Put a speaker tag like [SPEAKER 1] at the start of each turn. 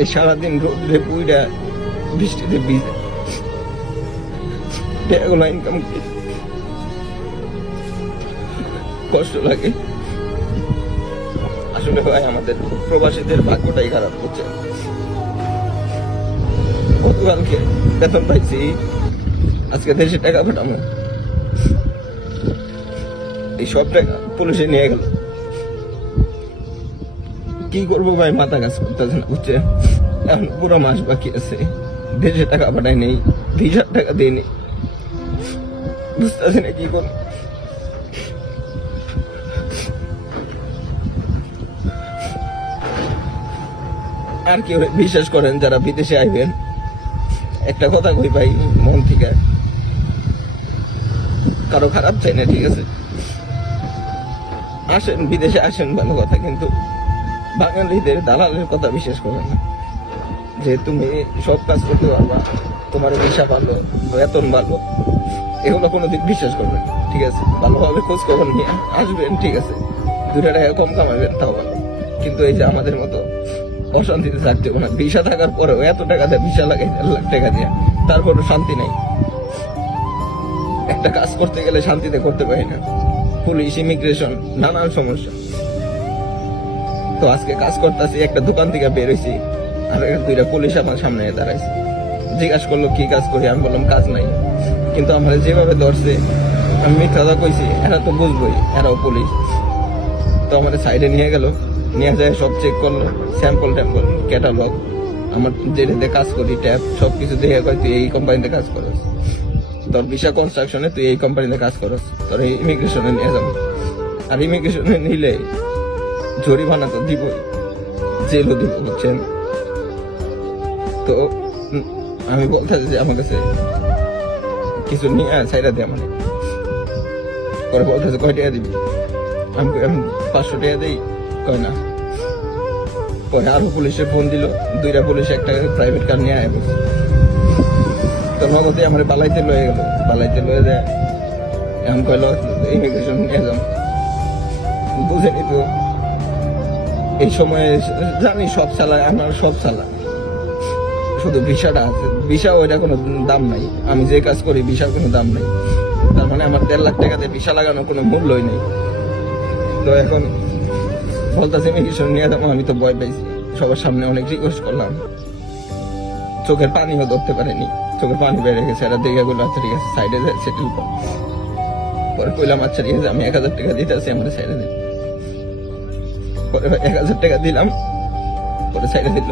[SPEAKER 1] এই সারাদিন রোদ্রে পুইরা বৃষ্টিতে ভিজে টাকাগুলো ইনকাম কষ্ট লাগে। আসলে ভাই, আমাদের প্রবাসীদের ভাগ্যটাই খারাপ হচ্ছে গতকালকে বেতন পাইছি। আজকে দেশে টাকা পাঠানো এই সব টাকা পুলিশে নিয়ে গেল। কি করব ভাই? মাথা কাজ করতেছে না, বুঝছে? এখন পুরো মাস বাকি আছে। দেশে টাকা পাঠাই নেই ভিসার টাকা দিয়ে নেই। বুঝতেছি না কি করব? আর কেউ বিশ্বাস করেন যারা বিদেশে আইবেন? একটা কথা কই ভাই, মন থেকে। কারও খারাপ চাই না, ঠিক আছে? আসেন, বিদেশে আসেন, ভালো কথা, কিন্তু বাঙালিদের দালালের কথা বিশ্বাস করেন না। যে তুমি সব কাজ করতে পারবা, তোমার ভিসা ভালো, বেতন ভালো, এগুলো কোনোদিন বিশ্বাস করবেন ঠিক আছে? ভালোভাবে খোঁজ খবর নিয়ে আসবেন, ঠিক আছে? দুটা টাকা কম কামাবেন, তাও ভালো। কিন্তু এই যে আমাদের মতো অশান্তিতে থাকতে না। ভিসা থাকার পরেও এত টাকা দেয় ভিসা লাগে দেড় লাখ টাকা দিয়ে, তারপরও শান্তি নাই। একটা কাজ করতে গেলে শান্তিতে করতে পারি না। পুলিশ, ইমিগ্রেশন, নানান সমস্যা। তো আজকে কাজ করতেছি, একটা দোকান থেকে বেরোইছি আর দুইটা পুলিশ আমার সামনে দাঁড়াইছে। জিজ্ঞাসা করল, কি কাজ করি? আমি বললাম, কাজ নাই। কিন্তু আমার যেভাবে ধরছে, আমি মিথ্যা কথা কইছি, এরা তো বুঝবোই, এরাও পুলিশ। তো আমাদের সাইডে নিয়ে গেল, নিয়ে যায়, সব চেক করল স্যাম্পল ট্যাম্পল ক্যাটালগ আমার যেটাতে কাজ করি ট্যাপ সব কিছু দেখে কয়, তুই এই কোম্পানিতে কাজ করস। তোর বিশা কনস্ট্রাকশনে তুই এই কোম্পানিতে কাজ করস, তোর ইমিগ্রেশনে নিয়ে যাব। আর ইমিগ্রেশনে নিলে জরিমানা তো দিবই, জেলও দিব, বুঝছেন? তো আমি বলতে যে আমার কাছে কিছু নিয়ে আয় সাইডা দিয়ে মানে পরে বলতেছে কয় টাকা দিবি? আমি আমি পাঁচশো টাকা দিই? কয় না। পরে আরও পুলিশে ফোন দিল, দুইটা পুলিশ একটা প্রাইভেট কার নিয়ে আয় তো নগদে আমার বালাইতে লয়ে গেল, বালাইতে লয়ে যায়। এখন কইল ইমিগ্রেশন নিয়ে যাম। বুঝেনি তো? এই সময়ে জানি সব চালায় আমার সব চালা শুধু ভিসাটা আছে। ভিসা ওইটা কোনো দাম নাই। আমি যে কাজ করি, ভিসার কোনো দাম নাই। তার মানে আমার দেড় লাখ টাকাতে ভিসা লাগানো কোনো মূল্যই নেই। তো এখন বলতেছে ইমিগ্রেশন নিয়ে যাব, আমি তো ভয় পাইছি। সবার সামনে অনেক রিকোয়েস্ট করলাম। চোখের পানিও ধরতে পারেনি। চোখের পানি বেড়ে গেছে এরা দেখে বলল আচ্ছা ঠিক আছে সাইডে যায় সেটেল পরে। কইলাম আচ্ছা ঠিক আছে, আমি এক হাজার টাকা দিতে আছি আমার সাইডে দিন পরে এক হাজার টাকা দিলাম পরে সাইডে দিল।